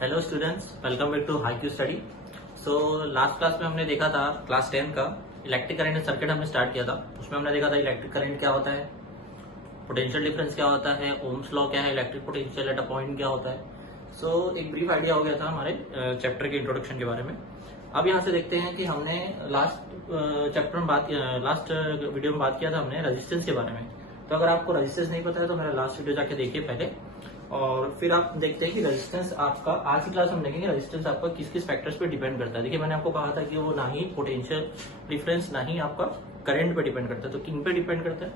Hello students, welcome back to high Q study. So last class में हमने देखा था क्लास 10 का इलेक्ट्रिक करंट सर्किट हमने स्टार्ट किया था। उसमें हमने देखा था इलेक्ट्रिक करंट क्या होता है, पोटेंशियल डिफरेंस क्या होता है, ओम्स लॉ क्या है, electric potential at a point क्या होता है। सो एक ब्रीफ आइडिया हो गया था हमारे चैप्टर के इंट्रोडक्शन के बारे में। अब यहाँ से देखते हैं कि हमने लास्ट वीडियो में बात किया था हमने रेजिस्टेंस के बारे में। तो अगर आपको रेजिस्टेंस नहीं पता है तो मेरा लास्ट वीडियो जाके देखिए पहले, और फिर आप देखते हैं कि रेजिस्टेंस आपका आज की क्लास में देखेंगे रेजिस्टेंस आपका किस किस फैक्टर्स पे डिपेंड करता है। देखिए मैंने आपको कहा था कि वो ना ही पोटेंशियल डिफरेंस ना ही आपका करंट पे डिपेंड करता है, तो किन पे डिपेंड करता है।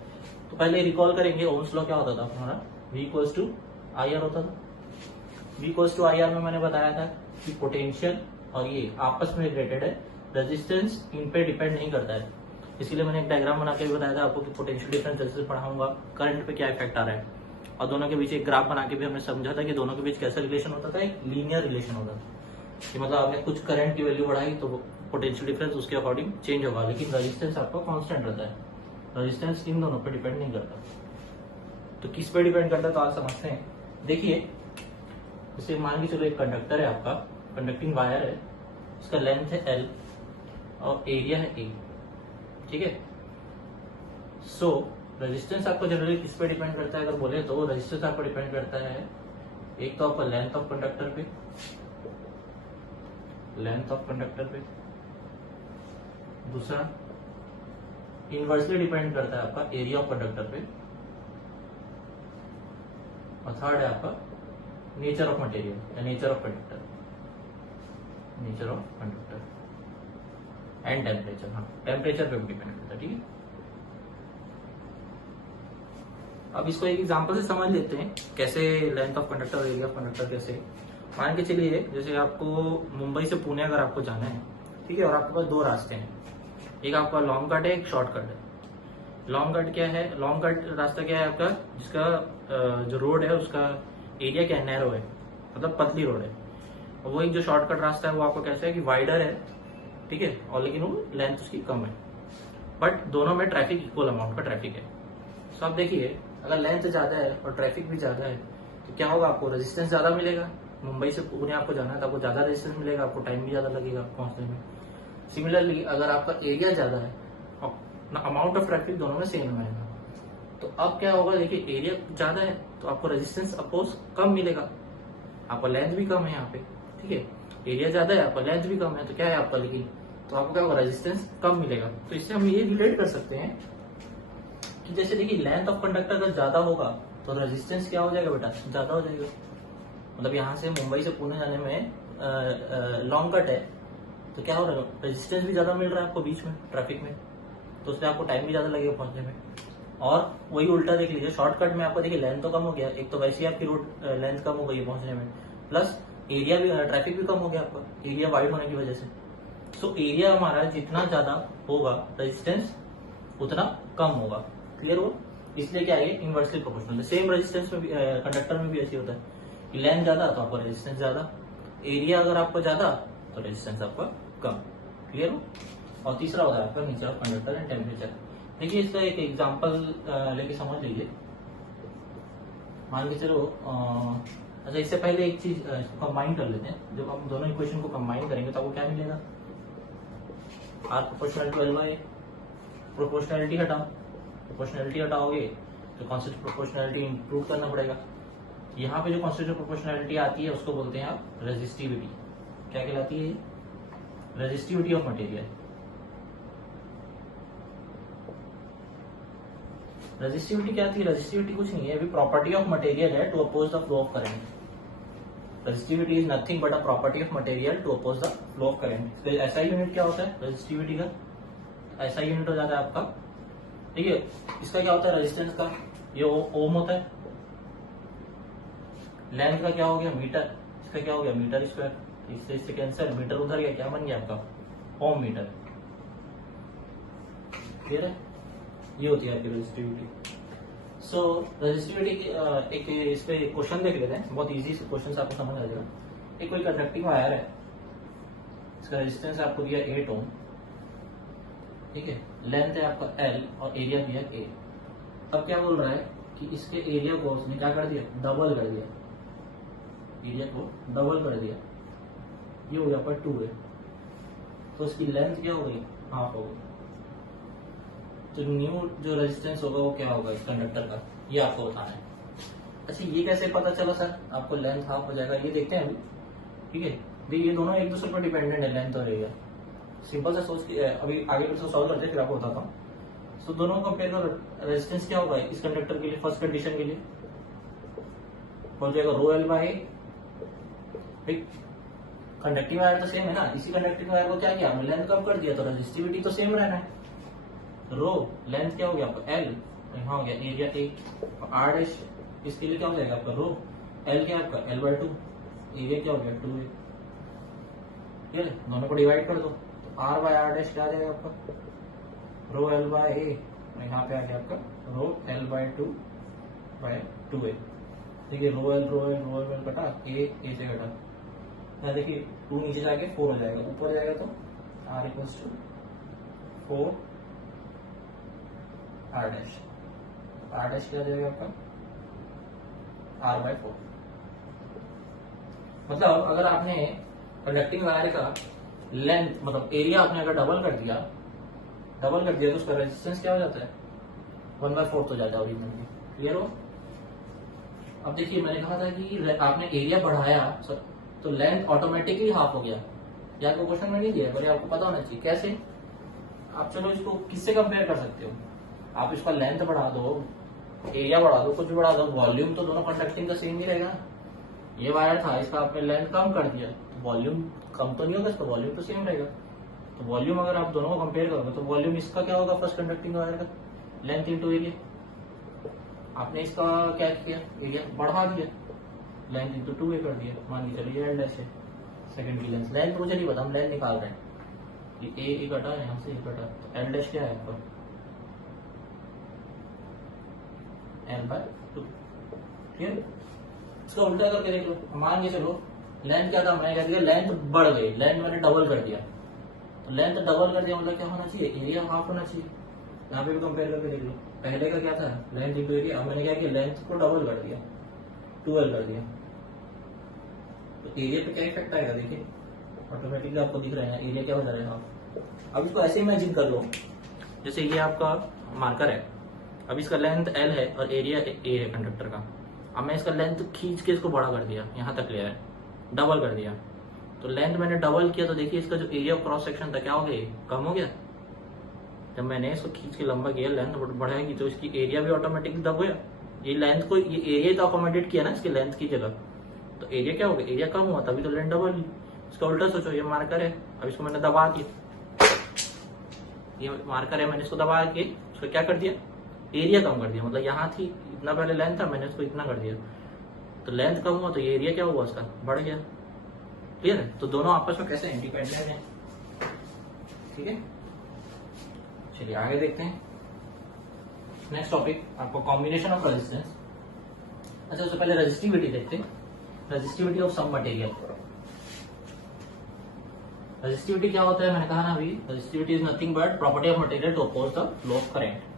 तो पहले रिकॉल करेंगे ओम्स लॉ क्या होता था हमारा, V equals to I R होता था। V equals to I R में मैंने बताया था कि पोटेंशियल और ये आपस में रिलेटेड है, रेजिस्टेंस इन पे डिपेंड नहीं करता है। इसीलिए मैंने एक डायग्राम बना के भी बताया था आपको कि पोटेंशियल डिफरेंस जैसे पढ़ाऊंगा करंट पे क्या इफेक्ट आ रहा है, और दोनों के बीच एक ग्राफ बना के भी हमने समझा था कि दोनों के बीच कैसा रिलेशन होता था, एक लीनियर रिलेशन होता था कि मतलब आपने कुछ करंट की वैल्यू बढ़ाई तो पोटेंशियल डिफरेंस उसके अकॉर्डिंग चेंज होगा, लेकिन रेजिस्टेंस आपका कांस्टेंट रहता है। रेजिस्टेंस इन दोनों पर डिपेंड नहीं करता। तो किस पे डिपेंड करता है तो आज समझते हैं। देखिए जैसे मान के चलो एक कंडक्टर है आपका, कंडक्टिंग वायर है, उसका लेंथ है L और एरिया है A, ठीक है। सो रेजिस्टेंस आपको जनरली किस पे डिपेंड करता है अगर बोले तो रेजिस्टेंस आपको डिपेंड करता है एक तो आपका लेंथ ऑफ कंडक्टर पे, दूसरा इनवर्सली डिपेंड करता है आपका एरिया ऑफ कंडक्टर पे, और थर्ड है आपका नेचर ऑफ मटेरियल या nature of conductor and temperature. हाँ, टेम्परेचर पे भी डिपेंड करता है, ठीक है। अब इसको एक एग्जांपल से समझ लेते हैं कैसे लेंथ ऑफ कंडक्टर और एरिया ऑफ कंडक्टर कैसे। मान के चलिए जैसे आपको मुंबई से पुणे अगर आपको जाना है, ठीक है, और आपके पास दो रास्ते हैं, एक आपका लॉन्ग कट है, एक शॉर्ट कट है। लॉन्ग कट क्या है, लॉन्ग कट रास्ता क्या है आपका, जिसका जो रोड है उसका एरिया क्या है, नैरो है, मतलब पतली रोड है। और वो एक जो शॉर्टकट रास्ता है वो आपको कैसा है कि वाइडर है, ठीक है, और लेकिन वो लेंथ उसकी कम है, बट दोनों में ट्रैफिक इक्वल अमाउंट का ट्रैफिक है। तो आप देखिए अगर लेंथ ज्यादा है और ट्रैफिक भी ज्यादा है तो क्या होगा, आपको रेजिस्टेंस ज्यादा मिलेगा। मुंबई से पुणे आपको जाना है तो आपको ज्यादा रेजिस्टेंस मिलेगा, आपको टाइम भी ज्यादा लगेगा पहुंचने में। सिमिलरली अगर आपका एरिया ज्यादा है और अमाउंट ऑफ ट्रैफिक दोनों में सेम रहेगा, तो अब क्या होगा, देखिए एरिया ज्यादा है तो आपको रेजिस्टेंस अपोज कम मिलेगा, आपका लेंथ भी कम है यहाँ पे, ठीक है। एरिया ज्यादा है, आपका लेंथ भी कम है, तो क्या है आपका, लेकिन तो आपको क्या होगा, रेजिस्टेंस कम मिलेगा। तो इससे हम ये रिलेट कर सकते हैं कि जैसे देखिए लेंथ ऑफ कंडक्टर अगर ज्यादा होगा तो रेजिस्टेंस क्या हो जाएगा बेटा, ज्यादा हो जाएगा। मतलब यहाँ से मुंबई से पुणे जाने में लॉन्ग कट है तो क्या हो रहा है, रेजिस्टेंस भी ज्यादा मिल रहा है आपको बीच में ट्रैफिक में, तो उसमें आपको टाइम भी ज्यादा लगेगा पहुंचने में। और वही उल्टा देख लीजिए, शॉर्टकट में आपको देखिए लेंथ तो कम हो गया, एक तो वैसे ही आपकी रोड लेंथ कम हो गई पहुंचने में, प्लस एरिया भी, ट्रैफिक भी कम हो गया आपका एरिया वाइड होने की वजह से। सो एरिया हमारा जितना ज्यादा होगा रेजिस्टेंस उतना कम होगा, क्लियर हो। इसलिए क्या है, इनवर्सली प्रोपोर्शनल। सेम रेजिस्टेंस में भी कंडक्टर में भी ऐसे होता है कि लेंथ ज्यादा तो आपका रेजिस्टेंस ज्यादा, एरिया अगर आपका ज्यादा तो रेजिस्टेंस आपका कम, क्लियर हो। और तीसरा होता है आपका nature of conductor and temperature. देखिए इसका एक एग्जांपल लेके समझ लीजिए। मान के चलो अच्छा, इससे पहले एक चीज कंबाइन कर लेते हैं। जब हम दोनों इक्वेशन को कंबाइन करेंगे तो आपको क्या मिलेगा, R proportional to L by. Proportionality हटाओगे तो कॉन्सेप्ट प्रोपोर्शनैलिटी इंप्रूव करना पड़ेगा। यहाँ पे जो कॉन्सेप्ट प्रोपोर्शनैलिटी आती है उसको बोलते हैं आप रेजिस्टिविटी। क्या कहलाती है, रेजिस्टिविटी ऑफ मटेरियल। रेजिस्टिविटी क्या थी, रेजिस्टिविटी कुछ नहीं है, अभी प्रॉपर्टी ऑफ मटेरियल है to oppose the flow of current. Resistivity is nothing but a property of material to oppose the flow of current. ऐसा यूनिट क्या होता है रेजिस्टिविटी का, ऐसा यूनिट हो जाता है आपका, ठीक है। इसका क्या होता है रेजिस्टेंस का, ये ओम होता है। लेंथ का क्या हो गया मीटर, इसका क्या हो गया मीटर स्क्वायर, इससे कैंसिल, मीटर उधर गया, क्या बन गया आपका ओम मीटर, क्लियर है। ये होती है आपकी रेजिस्टिविटी। सो रेजिस्टिविटी एक इस पे क्वेश्चन देख लेते हैं, बहुत इजी क्वेश्चन आपको समझ आ जाएगा। एक कोई कंडक्टिंग वायर है, इसका रेजिस्टेंस आपको दिया 8 ओम, ठीक है, लेंथ है आपका L और एरिया दिया A। अब क्या बोल रहा है कि इसके एरिया को उसने क्या कर दिया, डबल कर दिया, एरिया को डबल कर दिया, ये हो गया आपका 2a, तो इसकी लेंथ क्या हो गई, हाफ हो गई। तो न्यू जो रेजिस्टेंस होगा वो क्या होगा इस कंडक्टर का, ये आपको बताना है। अच्छा ये कैसे पता चला सर आपको लेंथ हाफ हो जाएगा, ये देखते हैं अभी। ठीक है, ये दोनों एक दूसरे पर डिपेंडेंट है, लेंथ और एरिया। सिंपल सा सोच के अभी आगे फिर सॉल्व करते हैं, फिर आपको बताता हूँ। तो दोनों को कंपेयर करो, रेजिस्टेंस क्या होगा इस कंडक्टर के लिए, फर्स्ट कंडीशन के लिए हो जाएगा रो एल बाई, ठीक। कंडक्टिव वायर तो सेम है ना, इसी कंडक्टिव वायर को क्या किया हमने, लेंथ कम कर दिया, तो रेजिस्टिविटी तो सेम रहना है। रो लेंथ क्या हो गया आपका एल, यहाँ हो गया एरिया ए, आर डैश इसके लिए क्या हो जाएगा आपका रो एल, क्या आपका एल बाई 2, एरिया क्या हो गया 2a। ठीक है, दोनों को डिवाइड कर दो, तो आर बाय आर डैश क्या आ जाएगा आपका, रो एल बाय ए, यहाँ पे आ गया आपका रो एल बाय 2a। देखिए रो एल कटा, ए से कटा, यहाँ देखिए 2 नीचे जाके 4 हो जाएगा, ऊपर जाएगा तो R equals to 4 R dash, R dash क्या जाएगा आपका आर बाय 4। मतलब अगर आपने कंडक्टिंग वायर का लेंथ मतलब एरिया आपने अगर डबल कर दिया तो उसका रेजिस्टेंस क्या हो जाता है 1/4 हो जाता है ओरिजिनल की। क्लियर हो? अब देखिए मैंने कहा था कि आपने एरिया बढ़ाया तो लेंथ ऑटोमेटिकली हाफ हो गया, ये आपको क्वेश्चन में नहीं दिया, पर आपको पता होना चाहिए कैसे। आप चलो इसको किससे कंपेयर कर सकते हो, आप इसका लेंथ बढ़ा दो, एरिया बढ़ा दो, कुछ भी बढ़ा दो, वॉल्यूम तो दोनों कंडक्टिंग का सेम ही रहेगा। ये वायर था, इसका आपने लेंथ कम कर दिया तो वॉल्यूम कम तो नहीं होगा, इसका वॉल्यूम तो सेम रहेगा। तो वॉल्यूम अगर आप दोनों को कंपेयर करोगे तो वॉल्यूम इसका क्या होगा, फर्स्ट कंडक्टिंग वायर का लेंथ इंटू एरिया। आपने इसका क्या किया, एरिया बढ़ा दिया, लेंथ इंटू 2a कर दिया, मान के चलिए एल डैश है सेकंड की लेंथ, लेंथ मुझे नहीं पता, हम लेंथ निकाल रहे हैं कि ए कटा है, यहाँ से ए कटा, तो एल डैश क्या है आपका एल बाय 2। क्लियर? इसका उल्टा करके देख लो, मान के चलो लेंथ क्या था, मैंने कह दिया लेंथ बढ़ गई, लेंथ मैंने डबल कर दिया, तो लेंथ डबल कर दिया मतलब क्या होना चाहिए, एरिया हाफ होना चाहिए। यहाँ पे भी कंपेयर करके देख लो, पहले का क्या था लेंथ इंटू एरिया, अब मैंने क्या किया लेंथ को डबल कर दिया 2l कर दिया, तो एरिया पे क्या इफेक्ट आएगा देखिए, ऑटोमेटिकली आपको दिख रहा है एरिया क्या हो जा रहा है हाफ। अब इसको ऐसे इमेजिन कर लो, जैसे ये आपका मार्कर है, अब इसका लेंथ l है और एरिया a है कंडक्टर का। अब मैं इसका लेंथ खींच के इसको बड़ा कर दिया, यहाँ तक ले आया, डबल कर दिया, तो लेंथ मैंने डबल किया तो देखिए इसका जो एरिया ऑफ क्रॉस सेक्शन था क्या हो गया, कम हो गया। जब मैंने इसको खींच के लंबा किया, लेंथ बढ़ाएगी तो इसकी एरिया भी ऑटोमेटिकली दब गया। ये लेंथ को ये एरिया तो अकोमोडेट किया ना इसकी लेंथ की जगह, तो एरिया क्या हो गया, एरिया कम हुआ तभी तो लेंथ डबल हुई। इसका उल्टा सोचो, ये मार्कर है, अब इसको मैंने दबा दिया, ये मार्कर है, मैंने इसको दबा के इसको क्या कर दिया, एरिया कम कर दिया, मतलब यहाँ थी इतना पहले लेंथ था, मैंने इसको इतना कर दिया, तो लेंथ कम हुआ तो ये एरिया क्या हुआ उसका बढ़ गया। क्लियर है? तो दोनों आपस में कैसे इंडिपेंडेंट है। ठीक है, चलिए आगे देखते हैं। नेक्स्ट टॉपिक आपको कॉम्बिनेशन ऑफ रेजिस्टेंस। अच्छा उससे पहले रेजिस्टिविटी देखते हैं, resistivity of some material. Resistivity क्या होता है, मैंने कहा ना अभी, resistivity is nothing but property of material to oppose the flow of current.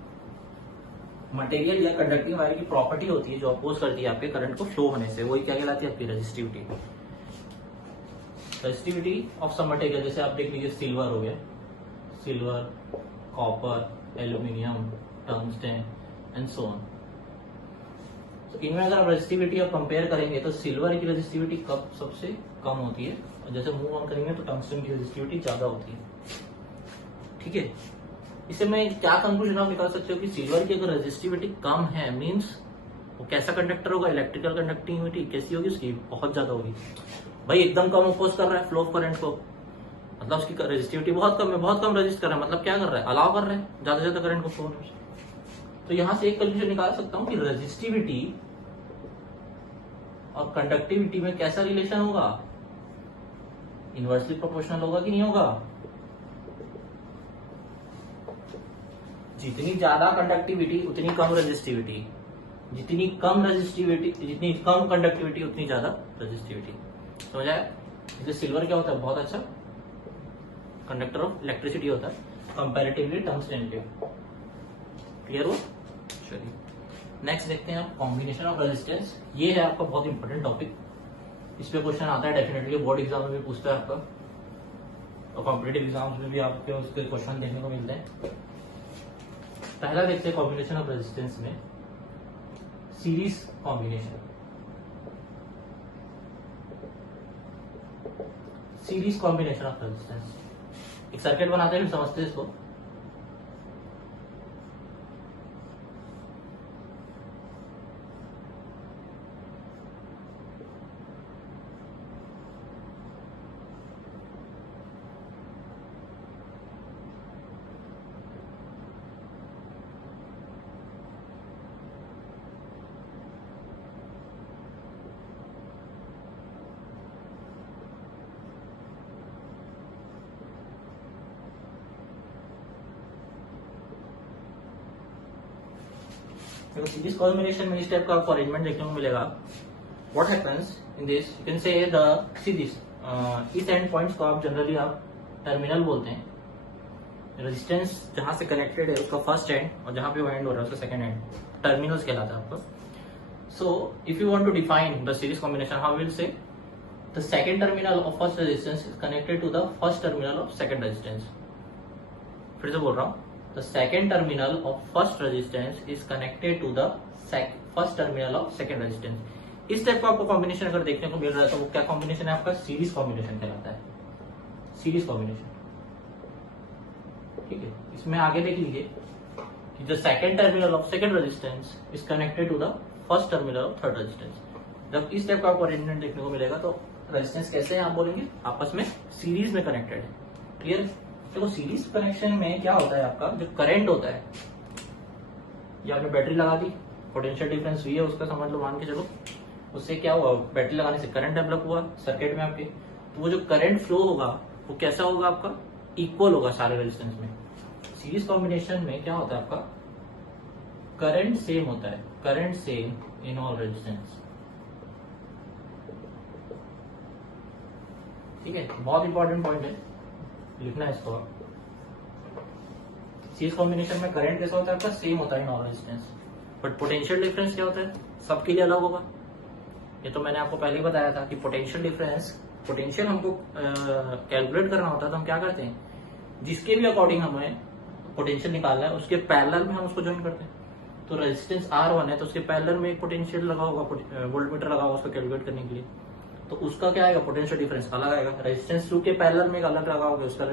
Material या कंडक्टिंग वायर की प्रॉपर्टी होती है जो अपोज करती है आपके करंट को फ्लो होने से, वही क्या कहलाती है आपकी resistivity. Resistivity of some material, जैसे आप देख लीजिए सिल्वर हो गया, silver, copper, aluminium, tungsten and so on. तो इनमें अगर आप रेजिस्टिविटी आप कंपेयर करेंगे तो सिल्वर की रेजिस्टिविटी कब सबसे कम होती है, और जैसे मूव ऑन करेंगे तो टंगस्टन की रेजिस्टिविटी ज्यादा होती है। ठीक है, इससे मैं क्या कंक्लूजन आप निकाल सकते हो कि सिल्वर की अगर रेजिस्टिविटी कम है मींस वो कैसा कंडक्टर होगा, इलेक्ट्रिकल कंडक्टिविटी कैसी होगी उसकी, बहुत ज्यादा होगी। भाई एकदम कम अपोज कर रहा है फ्लो ऑफ करंट को, मतलब उसकी रेजिस्टिविटी बहुत कम है, बहुत कम रेजिस्ट कर रहा है, मतलब क्या कर रहा है, अलाउ कर रहा है ज्यादा से ज्यादा करंट को फ्लो होने से। तो यहां से एक कंक्लूजन निकाल सकता हूं कि रेजिस्टिविटी और कंडक्टिविटी में कैसा रिलेशन होगा, इनवर्सली प्रोपोर्शनल होगा कि नहीं होगा। जितनी ज्यादा कंडक्टिविटी उतनी कम रेजिस्टिविटी, जितनी कम रेजिस्टिविटी जितनी कम कंडक्टिविटी उतनी ज्यादा रेजिस्टिविटी। समझ आया? इसलिए सिल्वर क्या होता है, बहुत अच्छा कंडक्टर ऑफ इलेक्ट्रिसिटी होता है कंपैरेटिवली टंगस्टन के। क्लियर हो? चलिए नेक्स्ट देखते हैं आप कॉम्बिनेशन ऑफ रेजिस्टेंस। ये है आपका बहुत इंपॉर्टेंट टॉपिक, इस पे क्वेश्चन आता है डेफिनेटली, बोर्ड एग्जाम में भी पूछता है आपका, और कॉम्पिटेटिव एग्जाम्स में भी आपके उसके क्वेश्चन देखने को मिलते हैं। पहला देखते हैं कॉम्बिनेशन ऑफ रेजिस्टेंस में series combination. Series combination of resistance, एक सर्किट बनाते हैं फिर समझते हैं इसको। देखो सीरीज कॉम्बिनेशन में इस टाइप का आपको अरेंजमेंट देखने को मिलेगा। What happens in this, you can say the series, इस एंड पॉइंट्स को आप जनरली आप टर्मिनल बोलते हैं। रेजिस्टेंस जहां से कनेक्टेड है उसका फर्स्ट एंड, और जहां पे वो एंड हो रहा है उसका सेकंड एंड, टर्मिनल्स कहलाता है आपको। So if you want to define the series combination, how will say the second terminal of first resistance is connected to the first terminal of second resistance. फिर से बोल रहा हूं, the second terminal of first resistance is connected to the first terminal of second resistance। इस type का आपको combination अगर देखने को मिल रहा है तो वो क्या कॉम्बिनेशन है आपका? सीरीज कॉम्बिनेशन कहलाता है, सीरीज कॉम्बिनेशन। ठीक है, इसमें आगे देख लीजिए कि the second terminal of second resistance is connected to the first terminal of third resistance। जब इस टाइप का आपको अरेंजमेंट देखने को मिलेगा तो रेजिस्टेंस कैसे है आप बोलेंगे? आपस में सीरीज में कनेक्टेड है। क्लियर? देखो सीरीज कनेक्शन में क्या होता है, आपका जो करंट होता है, ये आपने बैटरी लगा दी, पोटेंशियल डिफरेंस V है उसका समझ लो, मान के चलो, उससे क्या हुआ, बैटरी लगाने से करंट डेवलप हुआ सर्किट में आपके, तो वो जो करंट फ्लो होगा वो कैसा होगा आपका? इक्वल होगा सारे रेजिस्टेंस में। सीरीज कॉम्बिनेशन में क्या होता है आपका? करंट सेम होता है, current same in all resistance. ठीक है, बहुत इंपॉर्टेंट पॉइंट है, लिखना है इसको। सीरीज कॉम्बिनेशन में करंट कैसा होता है आपका? सेम होता है in all resistance, but potential difference क्या होता है? सबके लिए अलग होगा। ये तो मैंने आपको पहले ही बताया था कि पोटेंशियल डिफरेंस, पोटेंशियल हमको कैलकुलेट करना होता है तो हम क्या करते हैं, जिसके भी अकॉर्डिंग हमें पोटेंशियल निकालना है उसके पैरेलल में हम उसको ज्वाइन करते हैं। तो रेजिस्टेंस R1 है तो उसके पैरेलल में एक पोटेंशियल लगा होगा, वोल्टमीटर लगा होगा उसको कैलकुलेट करने के लिए, तो उसका क्या आएगा? पोटेंशियल डिफरेंस अलग आएगा। रेजिस्टेंस 2 के पैरेलल में एक अलग लगा होगा, उसका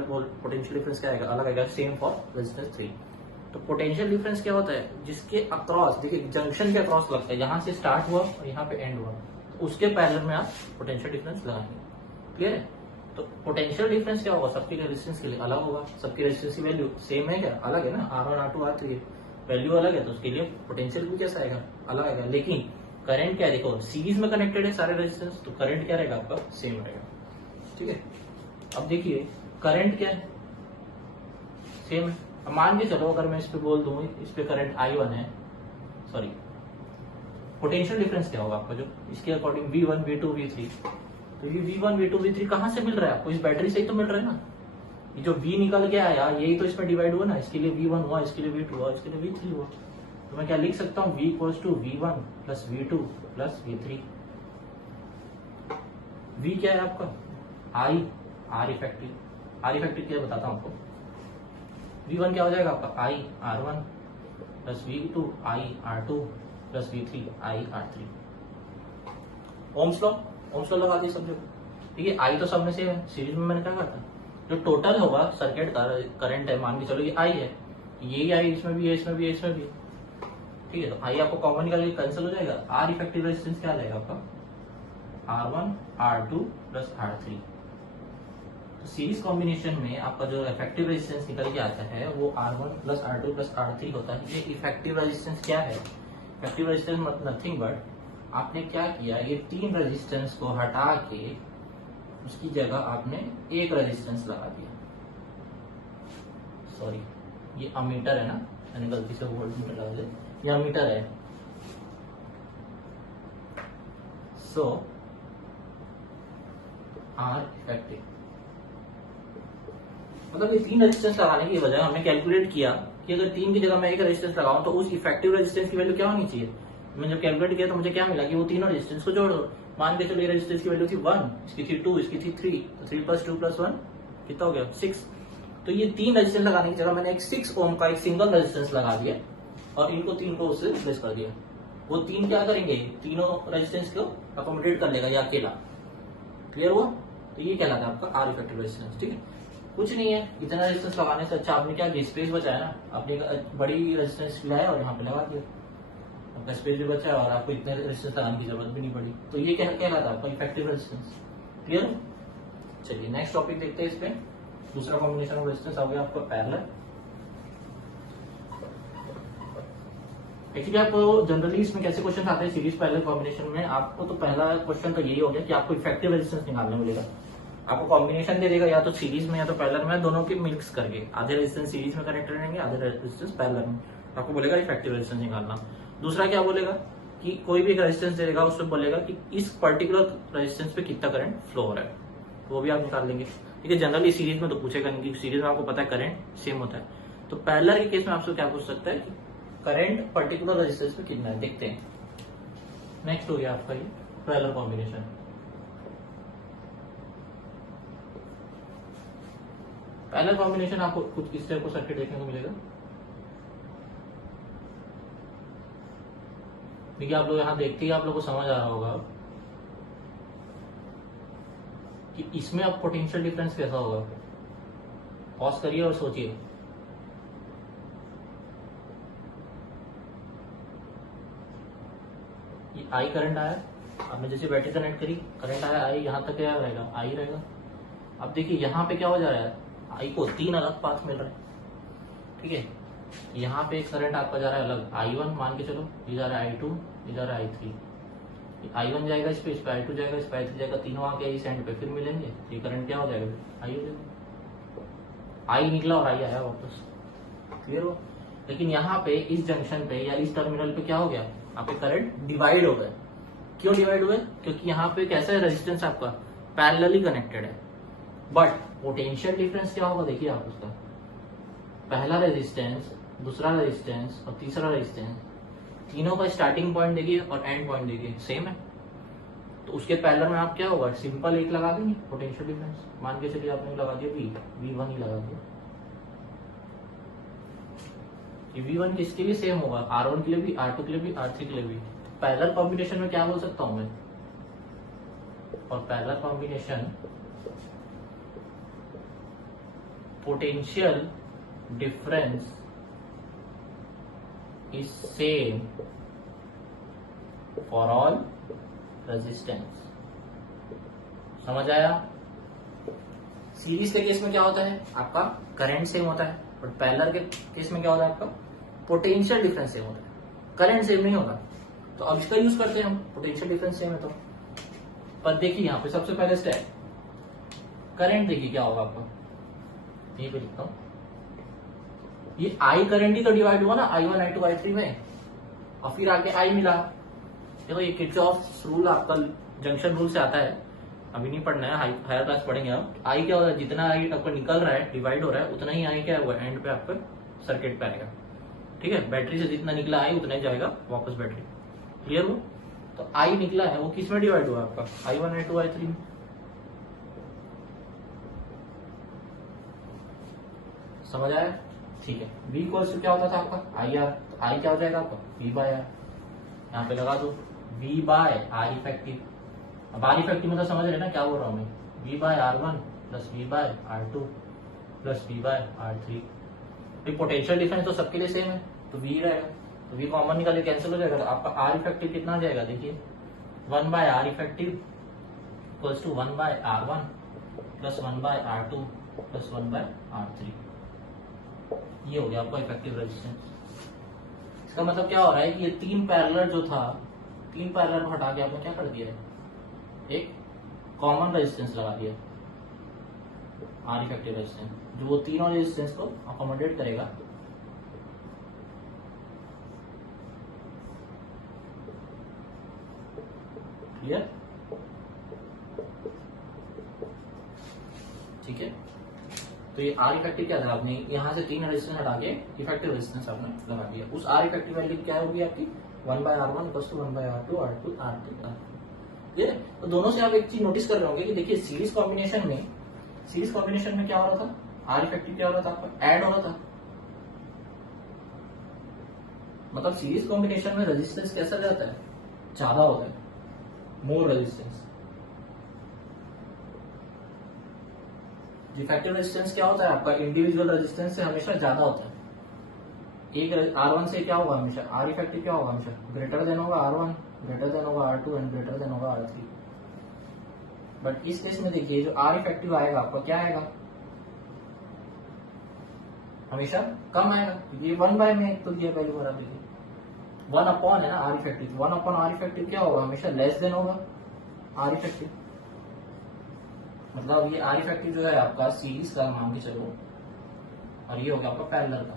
पोटेंशियल डिफरेंस क्या आएगा? अलग आएगा। Same for resistance 3। तो पोटेंशियल डिफरेंस क्या होता है? जिसके अक्रॉस, देखिए जंक्शन के अक्रॉस लगता है, यहाँ से स्टार्ट हुआ और यहाँ पे एंड हुआ, तो उसके पैरेलल में आप पोटेंशियल डिफरेंस लगाएंगे। क्लियर है? तो पोटेंशियल डिफरेंस क्या होगा? सबकी रेजिस्टेंस के लिए अलग होगा। सबकी रेजिस्टेंस की वैल्यू सेम है क्या? अलग है ना, R1 R2 R3 वैल्यू अलग है, तो उसके लिए पोटेंशियल भी कैसा आएगा? अलग आएगा। लेकिन करंट क्या है, देखो सीरीज में कनेक्टेड है सारे रेजिस्टेंस, तो करंट क्या रहेगा आपका? सेम रहेगा। ठीक है, अब देखिए करंट क्या है? सेम है। अब मान के चलो अगर मैं इस पे बोल दूं, इस पे करंट I1 है, सॉरी पोटेंशियल डिफरेंस क्या होगा आपका? जो इसके अकॉर्डिंग V1 V2 V3, तो ये V1 V2 V3 कहां से मिल रहा है आपको? इस बैटरी से ही तो मिल रहा है ना। ये जो V निकल के आया यही तो इसमें डिवाइड हुआ ना, इसके लिए V1 हुआ, इसके लिए V2 हुआ, इसके लिए V3 हुआ। तो मैं क्या लिख सकता हूँ? V equals to V1 plus V2 plus V3। V क्या है आपका? I, R effective. R effective क्या बताता हूँ आपको। V1 क्या हो जाएगा आपका? I R1 plus V2 I R2 plus V3 I R3। Ohm's law, Ohm's law लगा दी सब जगह। ठीक है, I तो सब में से है, सीरीज में मैंने क्या कहा था, जो टोटल होगा सर्किट का करंट है, मान के चलो ये I है, यही I इसमें भी है, इसमें भी है, इसमें भी। ठीक है, तो आई आपको कॉमन निकाल के कैंसिल हो जाएगा। R इफेक्टिव रेजिस्टेंस क्या आ जाएगा आपका? R1 R2 plus R3। तो सीरीज कॉम्बिनेशन में आपका जो इफेक्टिव रेजिस्टेंस निकल के आता है वो R1 plus R2 plus R3 होता है। ये इफेक्टिव रेजिस्टेंस क्या है? इफेक्टिव रेजिस्टेंस मतलब नथिंग बट आपने क्या किया, ये 3 रेजिस्टेंस को हटा के उसकी जगह आपने एक रेजिस्टेंस लगा दिया। सॉरी, ये अमीटर है ना, मैंने गलती से वोल्टमीटर लगा दिया, ये अमीटर है। सो R इफेक्टिव मतलब ये 3 रेजिस्टेंस लगाने की वजह हमने कैलकुलेट किया कि अगर 3 की जगह मैं एक रेजिस्टेंस लगाऊं तो उस इफेक्टिव रेजिस्टेंस की वैल्यू क्या होनी चाहिए। मैंने जब कैलकुलेट किया तो मुझे क्या मिला कि वो तीनों रेजिस्टेंस को जोड़ दो। मान के चलो ये रेजिस्टेंस की वैल्यू थी 1, इसकी थी 2, इसकी थी 3, तो 3 + 2 + 1 कितना हो गया 6। तो ये 3 रेजिस्टेंस लगाने की जगह मैंने एक 6 ओम का एक सिंगल रेजिस्टेंस लगा दिया और इनको 3 को उससे रिप्लेस कर दिया। वो 3 क्या करेंगे, तीनों रेजिस्टेंस को अकोमोडेट कर लेगा या अकेला। क्लियर हुआ? तो ये कहलाता है आपका आर इफेक्टिव रेजिस्टेंस। ठीक है, कुछ नहीं है, इतना रेजिस्टेंस लगाने से अच्छा आपने क्या किया, स्पेस बचाया ना, आपने बड़ी रेजिस्टेंस लाया और यहाँ पे लगा दिया, आपका स्पेस भी बचा और आपको इतने रेजिस्टेंस लगाने की जरूरत भी नहीं पड़ी। तो ये क्या कहलाता है आपका इफेक्टिव रेजिस्टेंस। क्लियर? चलिए नेक्स्ट टॉपिक देखते हैं। इस पे दूसरा कॉम्बिनेशन ऑफ रेजिस्टेंस आ गया आपका पैरेलल। एक्चुअली आपको जनरली इसमें कैसे क्वेश्चन आते हैं सीरीज पैरेलल कॉम्बिनेशन में, आपको तो पहला क्वेश्चन तो यही हो गया कि आपको इफेक्टिव रेजिस्टेंस निकालने मिलेगा। आपको कॉम्बिनेशन दे देगा या तो सीरीज में या तो पैरेलल में, दोनों के मिक्स करके आधे रेजिस्टेंस सीरीज में कनेक्टेड रहेंगे, आधे रेजिस्टेंस पैरेलल में। आपको बोलेगा इफेक्टिव रेजिस्टेंस निकालना। दूसरा क्या बोलेगा कि कोई भी एक रेजिस्टेंस दे देगा, उसमें बोलेगा कि इस पर्टिकुलर रेजिस्टेंस पे कितना करंट फ्लो हो रहा है, वो भी आप निकाल लेंगे। ठीक है, जनरली सीरीज में तो पूछेगा नहीं, कि सीरीज में आपको पता है करंट सेम होता है। तो पैरेलल के केस में आपसे क्या पूछ सकता है कि करंट पर्टिकुलर रेजिस्टेंस पे कितना है, देखते हैं। नेक्स्ट हो गया आपका ये पैरेलल कॉम्बिनेशन। पैरेलल कॉम्बिनेशन आपको कुछ इस टाइप को सर्किट देखने को मिलेगा। देखिए आप लोग यहाँ देखते ही आप लोग को समझ आ रहा होगा कि इसमें अब पोटेंशियल डिफरेंस कैसा होगा। पॉज करिए और सोचिए। ये आई करंट आया, आपने जैसे बैटरी कनेक्ट करी, करंट आया आई, यहाँ तक क्या रहेगा, आई रहेगा। अब देखिए यहाँ पे क्या हो जा रहा है, आई को 3 अलग पाथ मिल रहा है। ठीक है, यहाँ पे एक करंट आपका जा रहा है अलग, I1 मान के चलो, ये जा रहा है I2, ये जा रहा है I3। I1 जाएगा इस पे I2 जाएगा इस पे I3 जाएगा, तीनों आके इस एंड पे फिर मिलेंगे, ये करंट क्या हो जाएगा, आई हो जाएगा। आई निकला और आई आया वापस। क्लियर हो? लेकिन यहाँ पे इस जंक्शन पे या इस टर्मिनल पे क्या हो गया, आपके करंट डिवाइड हो गए। क्यों डिवाइड हुए? क्योंकि यहाँ पे कैसा है, रेजिस्टेंस आपका पैरेलली कनेक्टेड है। बट पोटेंशियल डिफरेंस क्या होगा, देखिए आप उसका, पहला रेजिस्टेंस, दूसरा रेजिस्टेंस और तीसरा रेजिस्टेंस, तीनों का स्टार्टिंग पॉइंट देखिए और एंड पॉइंट देखिए सेम है। तो उसके पैरेलल में आप क्या होगा, सिंपल एक लगा देंगे पोटेंशियल डिफरेंस। मान के चलिए आपने लगा दिया V1 ही लगा दिया। V1 किसके लिए सेम होगा, R1 के लिए भी, R2 के लिए भी, R3 के लिए भी। पैरेलल कॉम्बिनेशन में क्या बोल सकता हूं मैं, और parallel combination potential difference is same for all resistance. समझ आया? सीरीज के केस में क्या होता है, आपका करंट सेम होता है, और पैरेलल के केस में क्या होता है, आपका पोटेंशियल डिफरेंस सेम होता है, करंट सेम नहीं होगा। तो अब इसका यूज करते हैं हम, पोटेंशियल डिफरेंस सेम है तो। पर देखिए यहाँ पे सबसे पहले स्टेप, करंट देखिए क्या होगा आपका, यहीं पे लिखता हूं, ये आई करंट ही तो डिवाइड हुआ ना I1 I2 I3 में, और फिर आगे आई मिला। देखो ये किरचॉफ्स रूल आपका जंक्शन रूल से आता है, अभी नहीं पढ़ना है, हायर क्लास पढ़ेंगे आप। आई क्या होता है, जितना आई आपका निकल रहा है, डिवाइड हो रहा है, उतना ही आई क्या हुआ एंड पे आपका सर्किट पे आएगा। ठीक है, बैटरी से जितना निकला आई उतना ही जाएगा वापस बैटरी। क्लियर हो? तो आई निकला है वो किस में डिवाइड हुआ आपका, I1 I2 I3 में। समझ आया? ठीक है, V इक्वल्स टू क्या होता था आपका IR, तो I क्या हो जाएगा आपका V बाय R। यहाँ पे लगा दो V बाय R इफेक्टिव। अब R इफेक्टिव मतलब समझ रहे ना क्या बोल रहा हूँ मैं, V by R1 plus V by R2 plus V by R3। फिर पोटेंशियल डिफरेंस तो सबके लिए सेम है, तो V रहेगा, तो V कॉमन निकाले कैंसिल हो जाएगा, तो आपका R इफेक्टिव कितना आ जाएगा, देखिए 1 by R effective equals to 1 by R1 plus 1 by R2 plus 1 by R3। ये हो गया आपका इफेक्टिव रेजिस्टेंस। इसका मतलब क्या हो रहा है कि ये 3 पैरेलल जो था, 3 पैरेलल को हटा के आपने क्या कर दिया है, एक कॉमन रेजिस्टेंस लगा दिया, आर इफेक्टिव रेजिस्टेंस, जो वो तीनों रेजिस्टेंस को अकोमोडेट करेगा। क्लियर? ठीक है, तो ये आर इफेक्टिव क्या था, आपने यहाँ से 3 रेजिस्टेंस हटा के इफेक्टिव रेजिस्टेंस आपने लगा दिया। उस आर इफेक्टिव वैल्यू क्या होगी आपकी 1 by R1 plus 1 by R2 R2 R3 R3। Clear? तो दोनों से आप एक चीज नोटिस कर रहे होंगे कि देखिए सीरीज कॉम्बिनेशन में क्या हो रहा था, आर इफेक्टिव क्या हो रहा था आपका, ऐड हो रहा था। मतलब सीरीज कॉम्बिनेशन में रेजिस्टेंस कैसा रहता है, ज्यादा होता है, मोर रेजिस्टेंस। इफेक्टिव रेजिस्टेंस क्या होता है आपका, इंडिविजुअल रेजिस्टेंस से हमेशा ज्यादा होता है। एक R1 से क्या होगा हमेशा, आर इफेक्टिव क्या होगा हमेशा, ग्रेटर देन होगा R1, ग्रेटर देन होगा R2 एंड ग्रेटर देन होगा R3। बट इस केस में देखिए जो आर इफेक्टिव आएगा आपका क्या आएगा, हमेशा कम आएगा। ये 1 बाय में एक तो दिया वैल्यू बराबर है 1 अपॉन है ना R effective, 1 upon R effective क्या होगा, हमेशा लेस देन होगा आर इफेक्टिव। मतलब ये आर इफेक्टिव जो है आपका सीरीज का मान के चलो, और ये हो गया आपका पैरेलल का।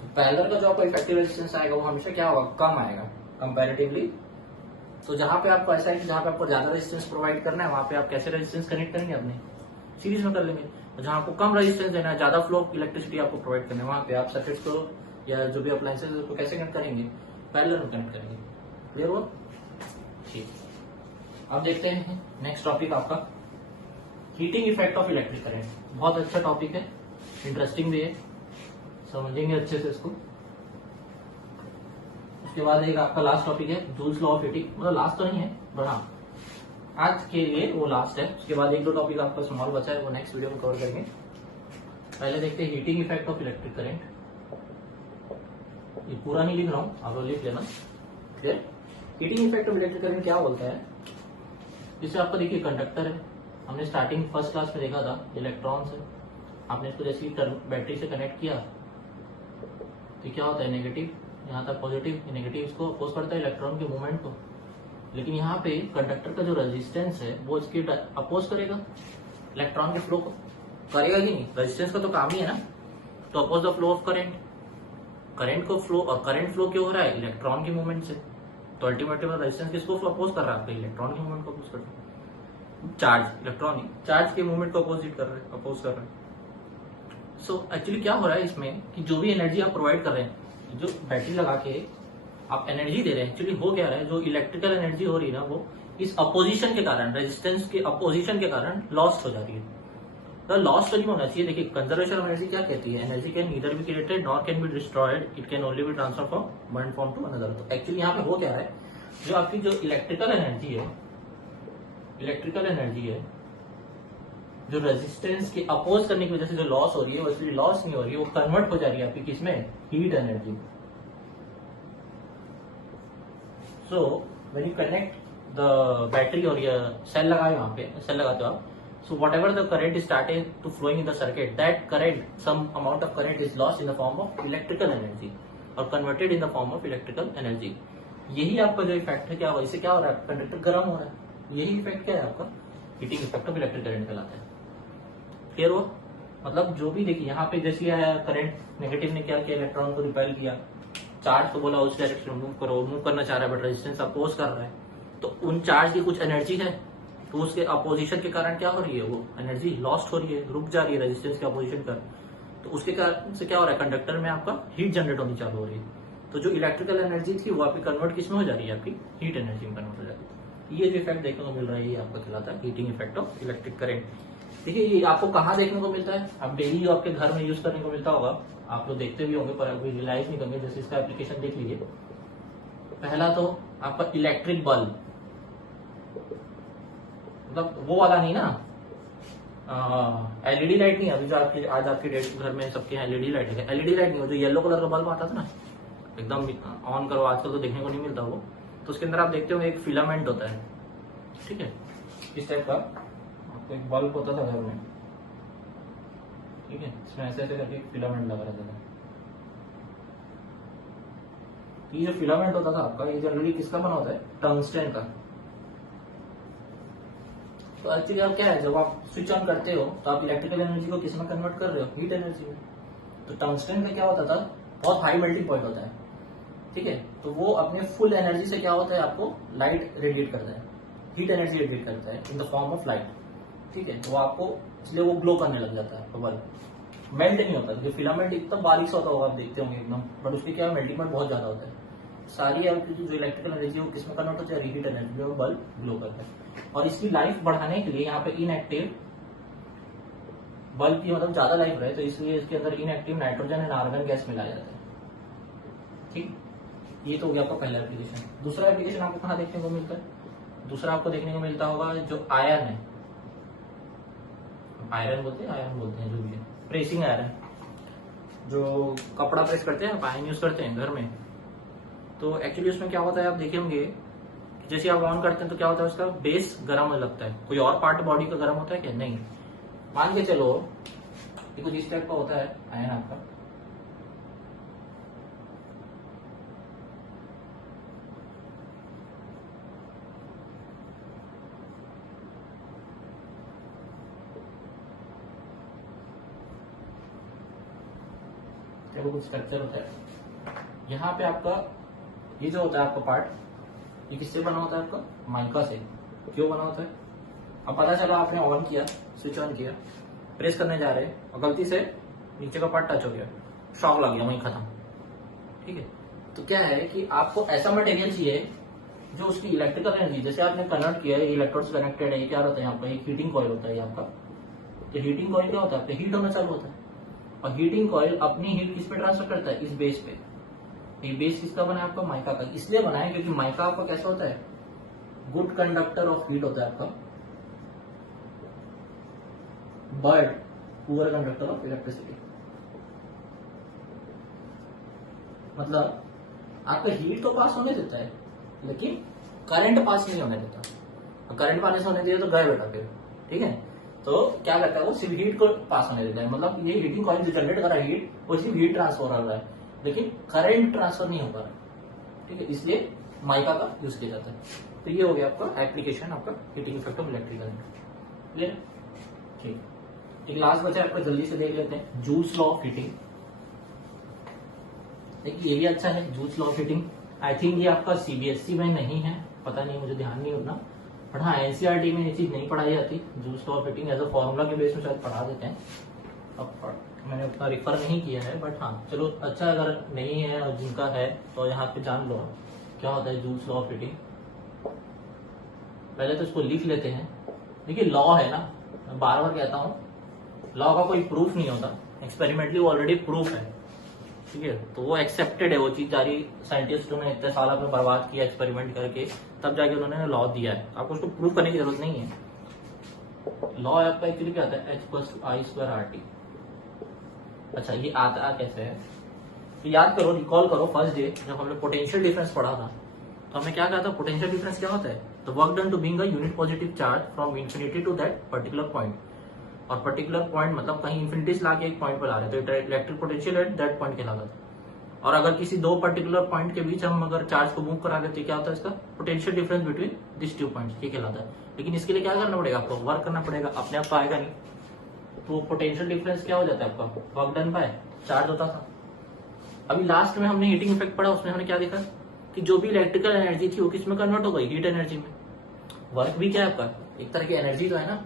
तो पैरेलल का जो आपका इफेक्टिव रेजिस्टेंस आएगा वो हमेशा क्या होगा, कम आएगा कंपैरेटिवली। तो जहां पे आपको ऐसा है कि जहां पे आपको ज्यादा रेजिस्टेंस प्रोवाइड करना है वहां पे आप कैसे रेजिस्टेंस कनेक्ट करेंगे, अपने सीरीज में कर लेंगे। और जहां आपको कम रेजिस्टेंस देना है, ज्यादा फ्लो ऑफ इलेक्ट्रिसिटी आपको प्रोवाइड करना है, वहां पे आप सर्किट को या जो भी अप्लायंसेस उसको कैसे कनेक्ट करेंगे, पैरेलल में कनेक्ट करेंगे। क्लियर हुआ? ठीक। अब देखते हैं नेक्स्ट टॉपिक आपका heating effect of electric current. बहुत अच्छा टॉपिक है, इंटरेस्टिंग भी है, समझेंगे अच्छे से इसको। उसके बाद एक आपका लास्ट टॉपिक है जूल्स लॉ ऑफ हीटिंग, मतलब लास्ट तो नहीं है बट हाँ आज के लिए वो लास्ट है। उसके बाद एक दो टॉपिक आपका स्मॉल बचा है, वो नेक्स्ट वीडियो में कवर करेंगे। पहले देखते हैं heating effect of electric current. ये पूरा नहीं लिख रहा हूं, आप लिख लेना। Clear? Heating effect of electric current क्या बोलता है, जैसे आपको देखिए कंडक्टर है, हमने स्टार्टिंग फर्स्ट क्लास में देखा था इलेक्ट्रॉन्स है, आपने इसको जैसे बैटरी से कनेक्ट किया तो क्या होता है, नेगेटिव, यहाँ तक पॉजिटिव, नेगेटिव इसको अपोज करता है इलेक्ट्रॉन के मूवमेंट को। लेकिन यहाँ पे कंडक्टर का जो रेजिस्टेंस है वो इसके अपोज करेगा इलेक्ट्रॉन के फ्लो को, करेगा ही नहीं, रेजिस्टेंस का तो काम ही है ना। तो oppose the flow of current, current को फ्लो, और करंट फ्लो क्यों हो रहा है, इलेक्ट्रॉन के मूवमेंट से। तो अल्टीमेटली रेजिस्टेंस किसको अपोज कर रहा है, आपका इलेक्ट्रॉन के मूवमेंट को अपोज कर रहा है। चार्ज, इलेक्ट्रॉन चार्ज के मूवमेंट को अपोजिट कर रहे हैं, अपोज कर रहे हैं। सो एक्चुअली क्या हो रहा है इसमें कि जो भी एनर्जी आप प्रोवाइड कर रहे हैं, जो बैटरी लगा के आप एनर्जी दे रहे हैं, एक्चुअली हो क्या रहा है, जो इलेक्ट्रिकल एनर्जी हो रही है ना वो इस अपोजिशन के कारण, रेजिस्टेंस के अपोजिशन के कारण लॉस्ट हो जा रही है। तो लॉस्ट तो नहीं होना चाहिए। देखिए कंजर्वेशन ऑफ एनर्जी क्या कहती है, energy can neither be created nor can be destroyed, it can only be transfer from one form to another. तो एक्चुअली यहाँ पे हो क्या है, जो आपकी जो इलेक्ट्रिकल एनर्जी है, जो रेजिस्टेंस के अपोज करने की वजह से जो लॉस हो रही है वो एक्चुअली लॉस नहीं हो रही है, वो कन्वर्ट हो जा रही है आपकी किसमें, heat energy. So when you connect the battery और ये सेल लगाए, वहां पे सेल लगाते हो आप, so whatever the current is starting to flowing in the circuit, that current, some amount of current is lost in the form of electrical energy और converted in the form of electrical energy। यही आपका जो effect है, क्या हुआ, इससे क्या हो रहा है, कंडक्टर गर्म हो रहा है, यही इफेक्ट क्या है आपका, heating effect of electric current कहलाता है। क्लियर हुआ? मतलब जो भी देखिए यहाँ पे जैसे करंट नेगेटिव ने क्या किया, इलेक्ट्रॉन को रिपेल किया, चार्ज को बोला उस डायरेक्शन में मूव करो, मूव करना चाह रहा है बट रेजिस्टेंस अपोज कर रहा है, तो उन चार्ज की कुछ एनर्जी है, तो उसके अपोजिशन के कारण क्या हो रही है, वो एनर्जी लॉस्ट हो रही है, रुक जा रही है रेजिस्टेंस के अपोजिशन कर। तो उसके कारण से क्या हो रहा है, कंडक्टर में आपका हीट जनरेट होनी चालू हो रही है। तो जो इलेक्ट्रिकल एनर्जी थी वो आपकी कन्वर्ट किसमें हो जा रही है, आपकी हीट एनर्जी में कन्वर्ट हो जाती है। ये जो इफेक्ट देखने को मिल रहा है ये आपका कहलाता है heating effect of electric current. देखिए ये आपको कहाँ देखने को मिलता है, आप डेली आपके घर में यूज करने को मिलता होगा, आप लोग देखते भी होंगे पर अभी रियलाइज नहीं करेंगे। जैसे इसका एप्लीकेशन देख लीजिए, पहला तो आपका इलेक्ट्रिक बल्ब, मतलब वो वाला नहीं ना, एलईडी लाइट नहीं, अभी जो आपके आज आपके डेट घर में सबके एलईडी लाइट है, एलईडी लाइट नहीं, वो जो येलो कलर का बल्ब आता था ना, एकदम ऑन करो, आजकल तो देखने को नहीं मिलता वो। तो उसके अंदर आप देखते हो एक फिलामेंट होता है, ठीक है, इस टाइप का आपको एक बल्ब होता था घर में, ठीक है, इसमें ऐसे ऐसे करके फिलामेंट लगा रहता था। ये जो फिलामेंट होता था आपका, ये जनरली किसका बना होता है, टंगस्टन का। तो एक्चुअली आप क्या है, जब आप स्विच ऑन करते हो तो आप इलेक्ट्रिकल एनर्जी को किस में कन्वर्ट कर रहे हो, हीट एनर्जी में। तो टंगस्टन का क्या होता था, बहुत हाई मेल्टिंग पॉइंट होता है, ठीक है, तो वो अपने फुल एनर्जी से क्या होता है, आपको लाइट रेडिएट करता है, हीट एनर्जी रेडिएट करता है in the form of light, ठीक है। तो आपको इसलिए वो ग्लो करने लग जाता है, तो बल्ब मेल्ट नहीं होता। जो फिलामेंट एकदम बारीक सा होता होगा, आप देखते होंगे एकदम, बट उसकी क्या मेल्टिंग पॉइंट बहुत ज्यादा होता है। सारी आपकी जो इलेक्ट्रिकल एनर्जी वो किसमें कन्वर्ट होती है, रीहीट एनर्जी, जो बल्ब ग्लो करता है। और इसकी लाइफ बढ़ाने के लिए यहाँ पे इनएक्टिव बल्ब की मतलब ज्यादा लाइफ रहे, तो इसलिए इसके अंदर inactive nitrogen and argon gas मिलाया जाता है। ठीक, ये तो हो गया आपका पहला एप्लीकेशन। दूसरा एप्लीकेशन आपको कहाँ देखने को मिलता है, दूसरा आपको देखने को मिलता होगा जो आयरन है, आयरन बोलते हैं जो भी है, प्रेसिंग आयरन, जो कपड़ा प्रेस करते हैं, आयरन यूज करते हैं घर में। तो एक्चुअली उसमें क्या होता है, आप देखे होंगे जैसे आप ऑन करते हैं तो क्या होता है, उसका बेस गर्म होने लगता है। कोई और पार्ट बॉडी का गर्म होता है क्या, नहीं। मान के चलो ये कुछ इस टाइप का होता है आयरन आपका, कुछ स्ट्रक्चर होता है यहाँ पे आपका, ये जो होता है आपका पार्ट, ये किससे बना होता है आपका, माइका से। क्यों बना होता है, अब पता चला आपने ऑन किया, स्विच ऑन किया, प्रेस करने जा रहे और गलती से नीचे का पार्ट टच हो गया, शॉक लग गया, वहीं खत्म। ठीक है, तो क्या है कि आपको ऐसा मटेरियल चाहिए जो उसकी इलेक्ट्रिकल एनर्जी, जैसे आपने कन्वर्ट किया है, इलेक्ट्रोड से कनेक्टेड है, क्या होता है यहाँ पर, एक हीटिंग कॉइल होता है आपका। तो हीटिंग कॉइल क्या होता है, हीट होना चालू होता है, और हीटिंग कॉइल अपनी हीट किस पे ट्रांसफर करता है, इस बेस पे। ये बेस किसका बना है आपका, माइका का। इसलिए बना है क्योंकि माइका आपका कैसा होता है, गुड कंडक्टर ऑफ हीट होता है आपका, but poor conductor of electricity. मतलब आपका हीट तो पास होने देता है लेकिन करंट पास नहीं होने देता, और करंट पास होने दिया तो गए बेटा फिर। ठीक है, तो क्या करता है वो, सिर्फ हीट को पास होने देता है। मतलब ये हीटिंग कॉइल जो जनरेट कर रहा है हीट, वो सिर्फ हीट ट्रांसफर हो रहा है लेकिन करंट ट्रांसफर नहीं हो पा रहा। ठीक है, इसलिए माइका का यूज किया जाता है। तो ये हो गया आपका एप्लीकेशन, आपका heating effect of electrical current. Clear, ठीक। एक लास्ट बचा आपका, जल्दी से देख लेते हैं, जूल्स लॉ ऑफ हीटिंग। देखिए ये भी अच्छा है, joules law of heating. I think ये आपका सीबीएसई में नहीं है, पता नहीं, मुझे ध्यान नहीं उतना, बट हाँ एनसीईआरटी में ये चीज नहीं पढ़ाई जाती। Joule's law of heating as a formula के बेस में शायद पढ़ा देते हैं, अब मैंने उतना रिफर नहीं किया है, बट हाँ चलो अच्छा, अगर नहीं है और जिनका है तो यहाँ पे जान लो क्या होता है जूल्स लॉ ऑफ हीटिंग। पहले तो इसको लिख लेते हैं। देखिए लॉ है ना, मैं बार बार कहता हूँ, लॉ का कोई प्रूफ नहीं होता, एक्सपेरिमेंटली ऑलरेडी प्रूफ है। ठीक है, तो वो एक्सेप्टेड है, वो चीज सारी साइंटिस्टों ने इतने साल में बर्बाद किया एक्सपेरिमेंट करके, तब जाके उन्होंने लॉ दिया है। आपको उसको प्रूफ करने की जरूरत नहीं है। लॉ आपका एक्चुअली क्या आता है, H+I²RT। अच्छा ये आता कैसे है, तो याद करो, रिकॉल करो फर्स्ट डे जब हमने पोटेंशियल डिफरेंस पढ़ा था, तो हमने क्या कहा था, पोटेंशियल डिफरेंस क्या होता है, the work done to being a unit positive charge from infinity to that particular point. और पर्टिकुलर पॉइंट मतलब कहीं इंफिनिटी से लाके एक पॉइंट पर ला रहे तो electric potential at that point कहलाता था। और अगर किसी दो पर्टिकुलर पॉइंट के बीच हम अगर चार्ज को मूव करा देते, क्या होता है इसका, potential difference between this two points, ये कहलाता है। लेकिन इसके लिए क्या करना पड़ेगा, आपको वर्क करना पड़ेगा, अपने आप तो आएगा नहीं। तो पोटेंशियल डिफरेंस क्या हो जाता है आपका, वर्क डन बाय चार्ज होता था। अभी लास्ट में हमने हीटिंग इफेक्ट पढ़ा, उसमें हमने क्या देखा कि जो भी इलेक्ट्रिकल एनर्जी थी वो किसमें कन्वर्ट हो गई, हीट एनर्जी में। वर्क भी क्या है आपका, एक तरह की एनर्जी तो है ना,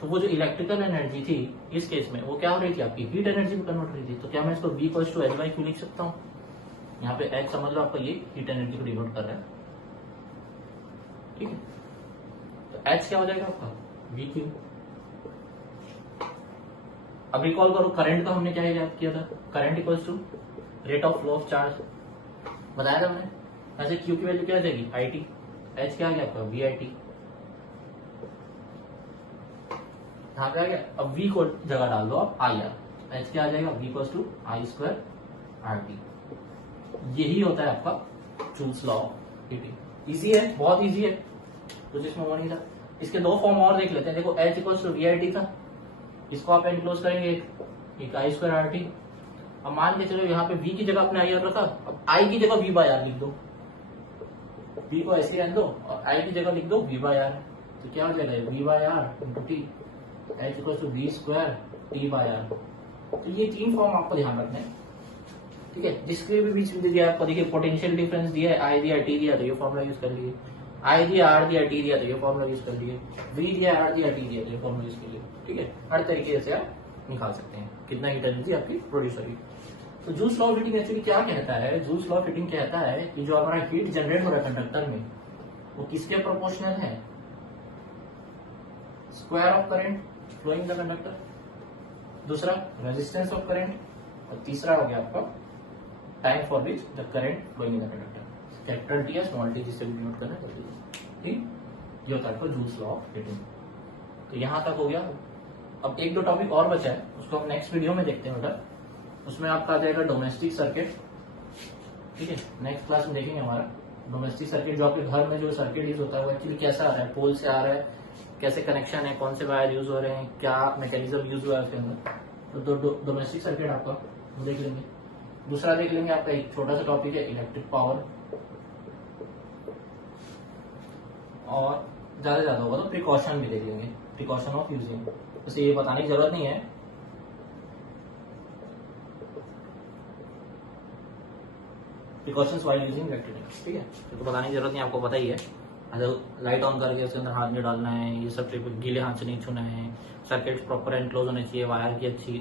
तो वो जो इलेक्ट्रिकल एनर्जी थी इस केस में वो क्या हो रही थी, आपकी हीट एनर्जी में कन्वर्ट हो रही थी। तो क्या मैं इसको V = H/Q लिख सकता हूँ, यहाँ पे H समझ लो आपका ये हीट एनर्जी को डिनोट कर रहा है। ठीक है, तो H क्या हो जाएगा आपका, VQ। अब रिकॉल करो, करंट का हमने क्या याद किया था, current equals to rate of flow of charge, बताया था हमने। ऐसे Q की वैल्यू क्या आ जाएगी, IT, H क्या आ गया आपका, VIT। यहाँ पे आ गया, अब V को जगह डाल दो आप IR, H क्या आ जाएगा, V = I²RT। यही होता है आपका joules law of heating. Easy है, बहुत इजी है, तो जिसमें वो नहीं था। इसके दो फॉर्म और देख लेते हैं। देखो H = VIT था, इसको आप एनक्लोज करेंगे एक I²RT। अब मान के चलो यहाँ पे V की जगह आपने IR रखा, अब I की जगह V/R लिख दो, V को ऐसे रहने दो और I की जगह लिख दो V/R। तो क्या हो जाएगा, V/R × T, H = V²T/R। तो ये तीन फॉर्म आपको ध्यान रखना है। ठीक है, जिसके भी बीच में दिया आपको, देखिए पोटेंशियल डिफरेंस दिया है, I दिया, T दिया, तो ये फॉर्मूला यूज कर लिए। I दिया, R दिया, T दिया, तो ये फॉर्मूला यूज कर लिए। V दिया, R दिया, T दिया, तो ये फॉर्मूला यूज कर लिए। ठीक है, हर तरीके से आप निकाल सकते हैं कितना हीट एनर्जी आपकी प्रोड्यूस होगी। तो joules law of heating actually क्या कहता है? जूल्स लॉ ऑफ हीटिंग कहता है कि जो हमारा हीट जनरेट हो रहा है कंडक्टर में वो किसके प्रोपोर्शनल है? Square of current flowing the conductor, दूसरा रेजिस्टेंस ऑफ करंट, और तीसरा हो गया आपका time for which the current flowing in the conductor, capital T या स्मॉल टी जिससे भी डिनोट करना है। ठीक, ये होता है आपका जूल्स लॉ ऑफ हीटिंग। तो यहां तक हो गया। अब एक दो टॉपिक और बचा है, उसको हम नेक्स्ट वीडियो में देखते हैं बेटा। उसमें आपका आ जाएगा डोमेस्टिक सर्किट। ठीक है, नेक्स्ट क्लास में देखेंगे हमारा डोमेस्टिक सर्किट, जो आपके घर में जो सर्किट यूज होता है वो एक्चुअली कैसा आ रहा है, पोल से आ रहा है, कैसे कनेक्शन है, कौन से वायर यूज हो रहे हैं, क्या मैकेनिज्म यूज हुआ है उसके अंदर। तो डोमेस्टिक सर्किट आपका वो देख लेंगे। दूसरा देख लेंगे आपका एक छोटा सा टॉपिक है इलेक्ट्रिक पावर, और ज्यादा से ज्यादा होगा तो प्रिकॉशन भी देख लेंगे, प्रिकॉशन ऑफ यूजिंग। वैसे ये बताने की जरूरत नहीं है, प्रिकॉशंस व्हाइल यूजिंग इलेक्ट्रिक। ठीक है, तो बताने की जरूरत नहीं, आपको पता ही है। लाइट ऑन करके उसके अंदर हाथ नहीं डालना है, ये सब गीले हाथ से नहीं छूना है, सर्किट प्रॉपर एंड क्लोज होने चाहिए, वायर की अच्छी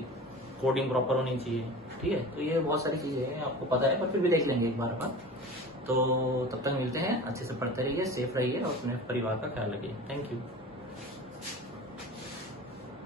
कोडिंग प्रॉपर होनी चाहिए। ठीक है, तो ये बहुत सारी चीजें हैं आपको पता है, पर फिर भी देख लेंगे एक बार अपन। तो तब तक मिलते हैं, अच्छे से पढ़ते रहिए, सेफ रहिए और अपने परिवार का ख्याल रखिए। Thank you.